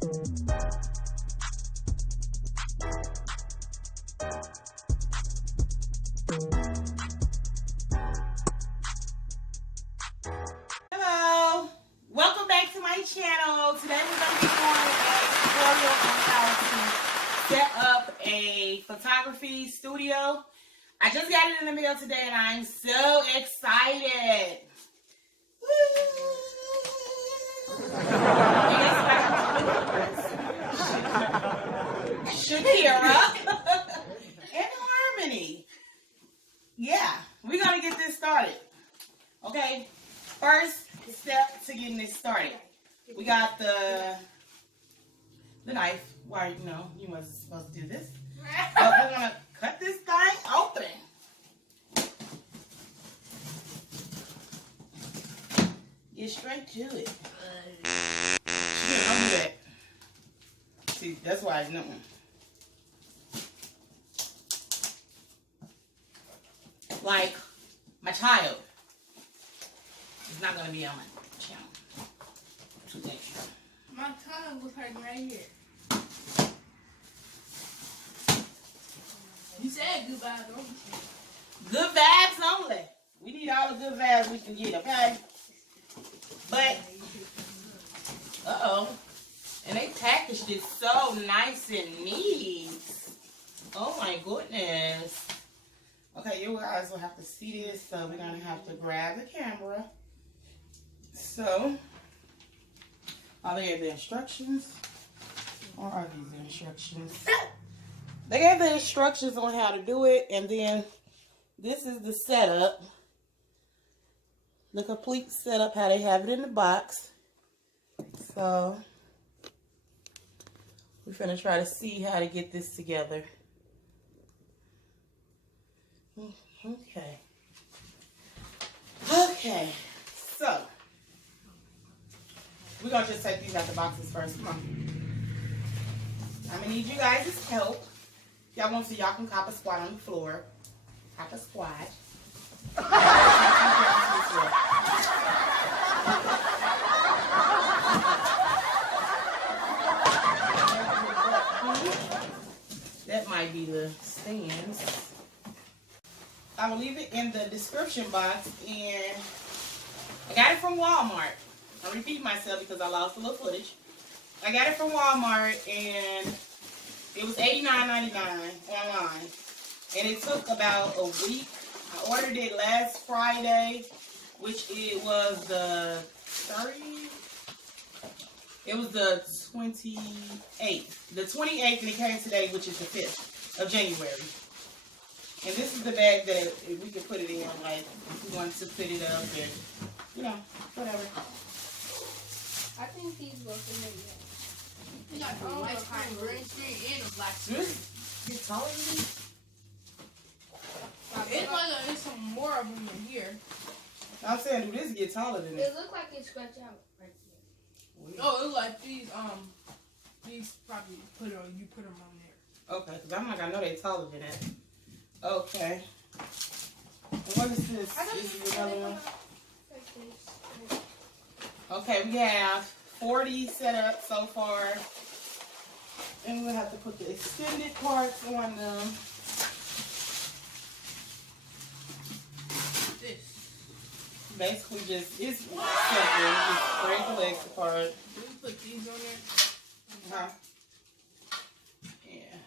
Hello, welcome back to my channel. Today we're going to be doing a tutorial on how to set up a photography studio. I just got it in the mail today and I'm so excited. Shakira and Harmony. Yeah, we're going to get this started. Okay, first step to getting this started. We got the knife. Why, you wasn't supposed to do this. But we're going to cut this thing open. Get straight to it. Yeah, don't do that. See, that's why I know. Like, my child is not going to be on my channel today. My tongue was hurting right here. You said good vibes only. Good vibes only. We need all the good vibes we can get, okay? But, and they packaged it so nice and neat. Oh my goodness. Okay, you guys will have to see this, so we're going to have to grab the camera. So, are they the instructions? Or are these the instructions? They gave the instructions on how to do it, and then this is the setup. The complete setup, how they have it in the box. So, we're going to try to see how to get this together. Okay, so we're going to just take these out the boxes first. Come on. I'm going to need you guys' help. Y'all want to see, y'all can cop a squat on the floor. Cop a squat. That might be the stands. I will leave it in the description box, and I got it from Walmart. I repeat myself because I lost a little footage. I got it from Walmart, and it was $89.99 online, and it took about a week. I ordered it last Friday, which it was the 30th. It was the 28th. The 28th, and it came today, which is the 5th of January. And this is the bag that we can put it in, like, if we want to fit it up and, whatever. I think these will fit in there. You got the white screen, green screen, and a black screen. You're taller than me? It's like there's some more of them in here. I'm saying, do this get taller than It look like it scratch out right there. Oh, it look like these probably put them on there. Okay, because I'm like, I know they're taller than that. Okay. And what is this? This is another one. Okay, we have 40 set up so far. And we'll have to put the extended parts on them. This. Basically just, it's simple. Just break the legs apart. Do we put these on there? Yeah.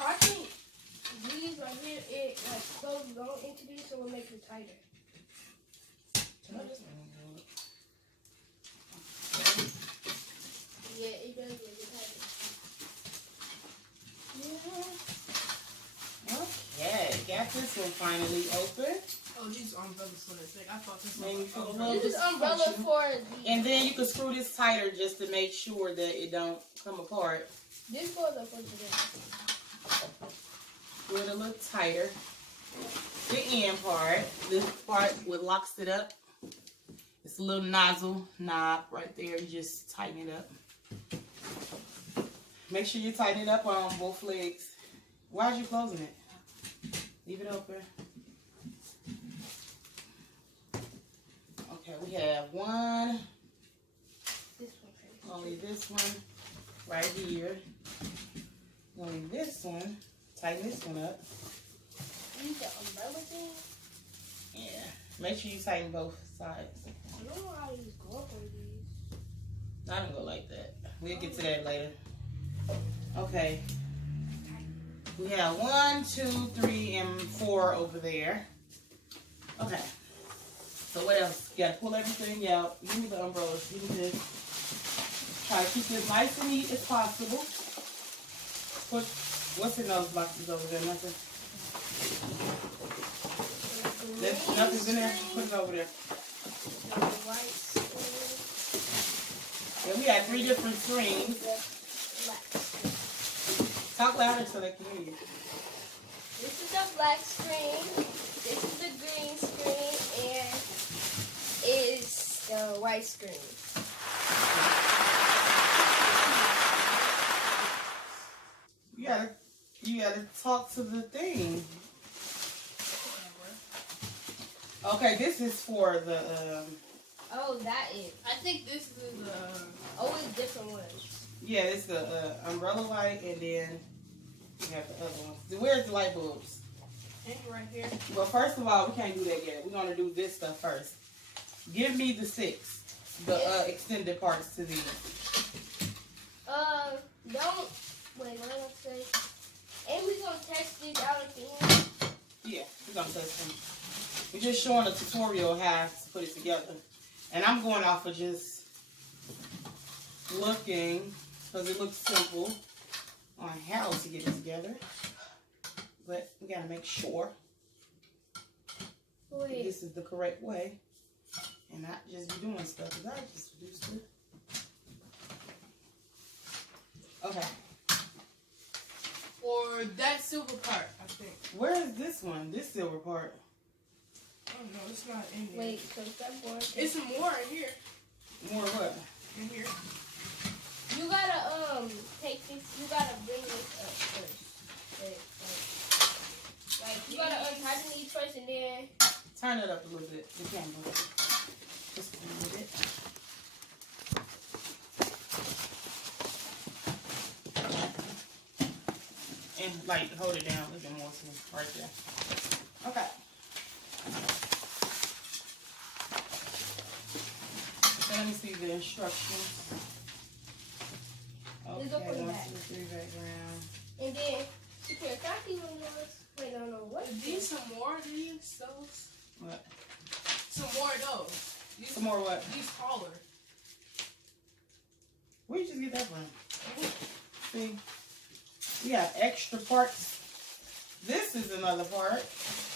I think these right here, it like closes on into these, so it makes it tighter. Yeah, it does make it tighter. Yeah. Okay, got this one finally open. Oh, these umbrellas for this thing. I thought this Maybe was for a umbrella. little This is umbrella for the... And then you can screw this tighter just to make sure that it don't come apart. This goes up into this. Do it a little tighter. The end part, this part what locks it up. It's a little nozzle knob right there. You just tighten it up. Make sure you tighten it up on both legs. Why are you closing it? Leave it open. Okay, we have one. This one. Only this one. right here. I'm gonna leave this one, tighten this one up. Use the umbrella thing? Yeah. Make sure you tighten both sides. I don't know how these go up on these. I don't go like that. We'll get to that later. Okay. We have 1, 2, 3, and 4 over there. Okay. So what else? You gotta pull everything out. Give me the umbrellas. Give me this. Try to keep this nice and neat as possible. Put what's in those boxes over there? Nothing. Nothing's in there. Put it over there. Yeah, we got 3 different screens. Talk louder so they can hear you. This is the black screen. This is the green screen, and is the white screen. You gotta talk to the thing. Okay, this is for the Oh, that is. I think this is Oh, it's different ones. yeah, it's the umbrella light, and then you have the other ones. Where's the light bulbs? right here. Well, first of all, we can't do that yet. We're gonna do this stuff first. Give me the 6, the extended parts to these. Don't wait. What did I say? And we gonna test these out at the end. Yeah, we're gonna test them. We're just showing a tutorial how to put it together, and I'm going off of just looking because it looks simple on how to get it together. But we gotta make sure Wait. this is the correct way, and not just be doing stuff because I just do stuff. Okay. Or that silver part, I think. Where is this one? This silver part? Oh no, it's not in there. Wait. So that board. It's more in here. More what? In here. You gotta take this. You gotta bring this up first. Like you gotta untighten these first, and then Turn it up a little bit. The camera. Just a little bit. And like hold it down a little bit more so right there. Okay. So let me see the instructions. Okay, Let's go put it 1, back. 2, 3 background. and then secure. Can I see one of those? Wait, no. What? Are these some more of these? Those? What? Some more of those. These, Some more what? These taller. Where'd you just get that from? See? We have extra parts. This is another part.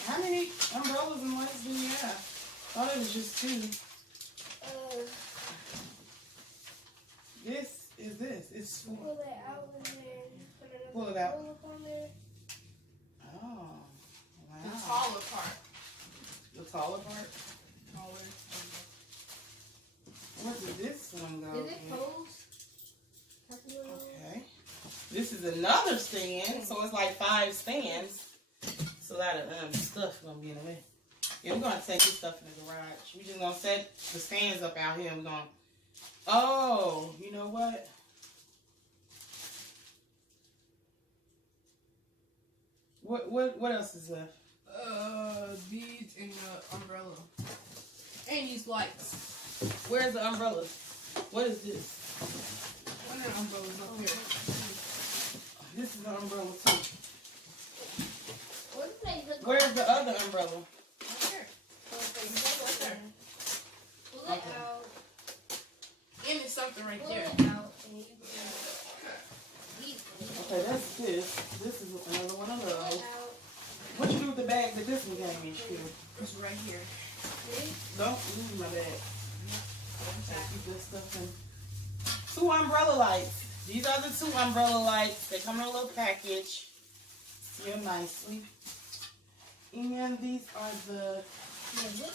How many umbrellas and lights do we have? I thought it was just 2. This is this. It's 4. Pull it out and then put another Pull it out. pull up on there. Oh, The wow. taller part. The taller part? Taller. Where did this one go? Is it closed? Okay. This is another stand, so it's like 5 stands. It's a lot of stuff gonna be in the way. Yeah, we're gonna take this stuff in the garage. We're just gonna set the stands up out here, and we're gonna. Oh, you know what? What else is left? These and the umbrella. And these lights. Where's the umbrellas? What is this? One of the umbrellas up here. This is the umbrella too. What if they look Where's the other umbrella? Right here. Right there. Pull it Okay. out. And it's something right Pull there. it out. And you Okay, that's this. This is another one of pull those. it out. What you do with the bag that this one came in, Stu? It's right here. Don't lose my bag. Keep this stuff in. 2 umbrella lights. These are the 2 umbrella lights. They come in a little package. Seal nicely. And these are the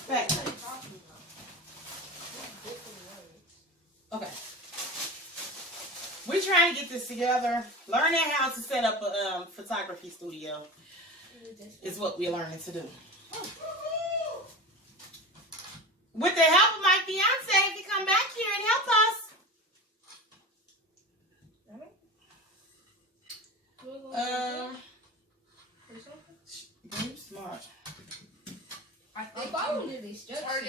backlights. Okay. We're trying to get this together. Learning how to set up a photography studio is what we're learning to do. With the help of my fiance, if you come back here and help us.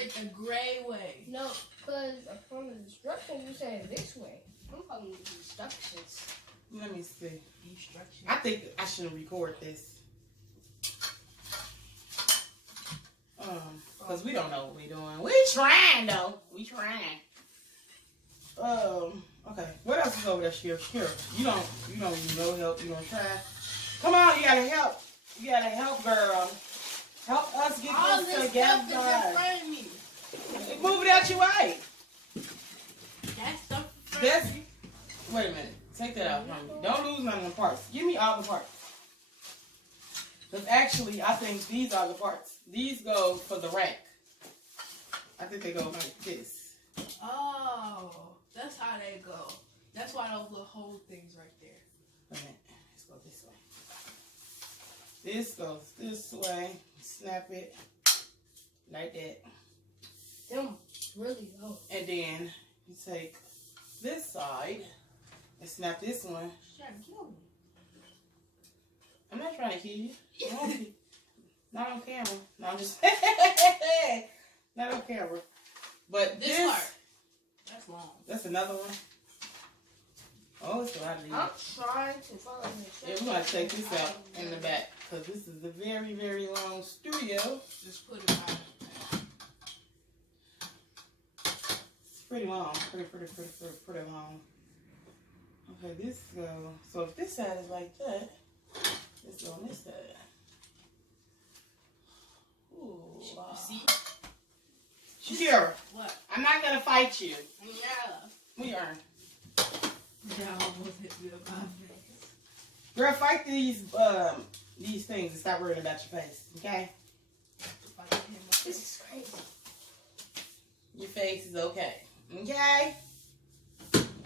it the gray way. No, because from the instructions you said this way. I'm following the instructions. Let me see. Instructions. I think I shouldn't record this. Because we don't know what we're doing. We trying though. We trying. Okay. What else is over there, Sheriff? You don't need no help. You don't try. Come on, you gotta help. You gotta help, girl. Help us get all this this together. stuff is in front of me. Move it out your way. That stuff in front of me. Wait a minute. Take that out from me. Don't lose none of the parts. Give me all the parts. Because actually, I think these are the parts. These go for the rack. I think they go like this. Oh, that's how they go. That's why those little hole things right there. Wait a minute. Let's go this way. This goes this way. Snap it like that. Them really low. And then you take this side and snap this one. Trying to kill me. I'm not trying to kill you. Not on camera. No, I'm just not on camera. But This part. That's long. That's another one. Oh, it's a lot of these. I'm trying to follow the Yeah, we're gonna take this out in the back because this is a very, very long studio. Just put it out. It's pretty long. Pretty long. Okay, this goes. So if this side is like that, let's go on this side. Ooh. See? Shakira, What? I'm not gonna fight you. Yeah. We are. Yeah, I almost hit me about my face. Girl, fight these things and stop worrying about your face, okay? This is crazy. Your face is okay, okay?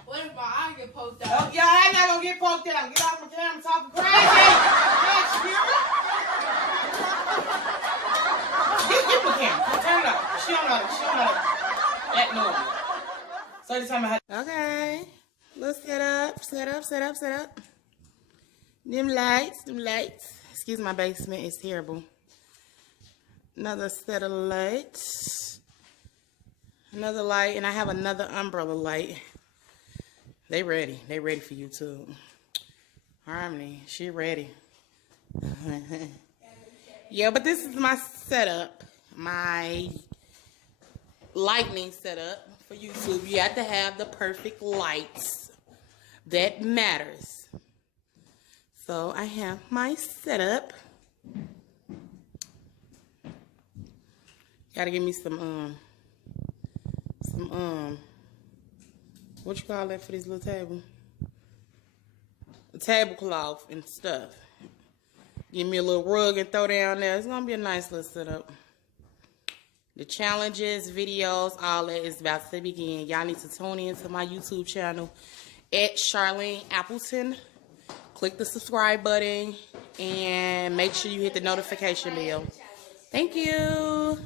What if my eye get poked Oh, out? y'all, I'm not gonna get poked out. Get off my camera talking crazy. Get the camera. Turn it off. She don't know. That normal. So this time I had. Okay. Let's set up. Them lights. Excuse my basement. It's terrible. Another set of lights. Another light. And I have another umbrella light. They ready. They ready for you too. Harmony, she ready. Yeah, but this is my setup. My lightning setup for YouTube. You have to have the perfect lights. That matters. So I have my setup. Gotta give me some what you call that for this little table? A tablecloth and stuff. Give me a little rug and throw down there. It's gonna be a nice little setup. The challenges, videos, all that is about to begin. Y'all need to tune in to my YouTube channel at Charlene Appleton. Click the subscribe button and make sure you hit the notification bell. Thank you.